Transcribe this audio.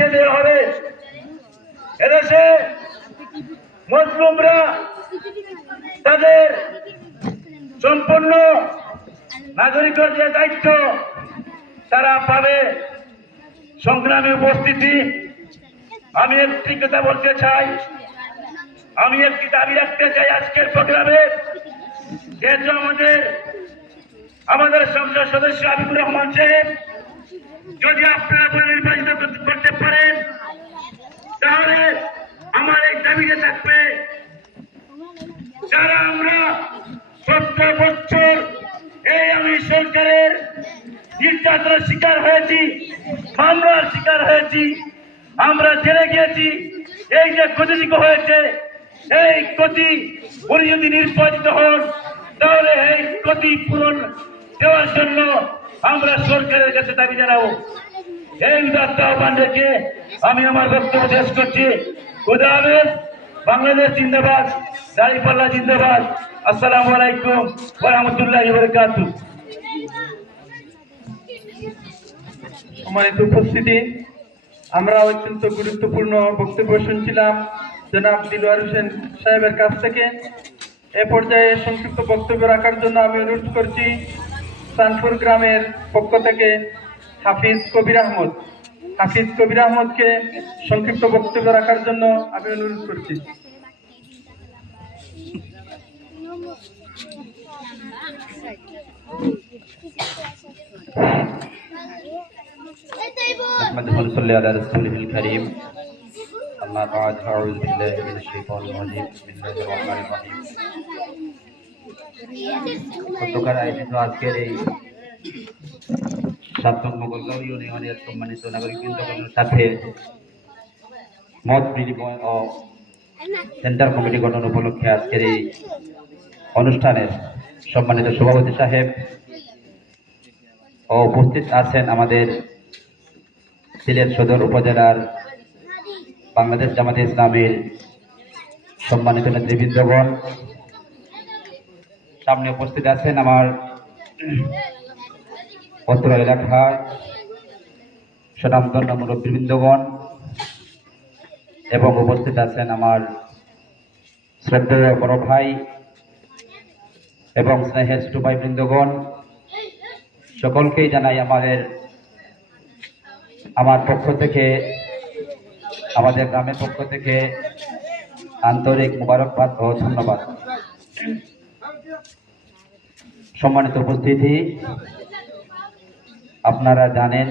পৌঁছে দেওয়া হবে। এদেশে মুসলিমরা তাদের সম্পূর্ণ নাগরিকের যে দায়িত্ব তারা পাবে সংগ্রামে উপস্থিতি। আমি একটি কথা বলতে চাই, আমি একটি দাবি রাখতে চাই আজকের প্রোগ্রামে, যেহেতু আমাদের সংসদ সদস্য হাবিবুর রহমান সাহেব যদি আপনারা নির্বাচিত করতে পারেন তাহলে আমার এই দাবিতে থাকবে, যারা আমরা 17 বছর এই আমি সরকারের নির্যাতনের শিকার হয়েছি, মামলার শিকার হয়েছি, আমরা জেলে গিয়েছি, এই যে ক্ষতিযোগ্য হয়েছে এই ক্ষতি উনি যদি নির্বাচিত হন তাহলে এই ক্ষতি পূরণ দেওয়ার জন্য আমরা সরকারের কাছে দাবি জানাবো। এই বার্তা আহ্বান রেখে আমি আমার বক্তব্য শেষ করছি। খুদা হাফেজ। বাংলাদেশ জিন্দাবাদ, দাঁড়িপাল্লা জিন্দাবাদ। আসসালামু আলাইকুম ওয়া রাহমাতুল্লাহি ওয়া বারাকাতুহু। সম্মানিত উপস্থিতি, আমরা অত্যন্ত গুরুত্বপূর্ণ বক্তব্য শুনছিলাম জনাব দিলওয়ার হোসেন সাহেবের কাছ থেকে। এ পর্যায়ে সংক্ষিপ্ত বক্তব্য রাখার জন্য আমি অনুরোধ করছি সানপুর গ্রামের পক্ষ থেকে হাফিজ কবির আহমদকে সংক্ষিপ্ত বক্তব্য রাখার জন্য আমি অনুরোধ করছি। আজকের এই 7 নং মোগলগাঁও ইউনিয়নের সম্মানিত নাগরিকবৃন্দগণের সাথে মত বিনিময় ও সেন্টার কমিটি গঠন উপলক্ষে আজকের এই অনুষ্ঠানের সম্মানিত সভাপতি সাহেব ও উপস্থিত আছেন আমাদের সিলেট সদর উপজেলার বাংলাদেশ জামাতে ইসলামের সম্মানিত নেতৃবৃন্দগণ, সামনে উপস্থিত আছেন আমার অত্র এলাকার স্বনামধন্য মুরব্বীবৃন্দগণ এবং উপস্থিত আছেন আমার শ্রদ্ধেয় বড় ভাই এবং স্নেহের ছোট ভাই বৃন্দগণ। সকলকেই জানাই আমার পক্ষ থেকে, আমাদের গ্রামের পক্ষ থেকে আন্তরিক মোবারকবাদ ও ধন্যবাদ। সম্মানিত উপস্থিতি, আপনারা জানেন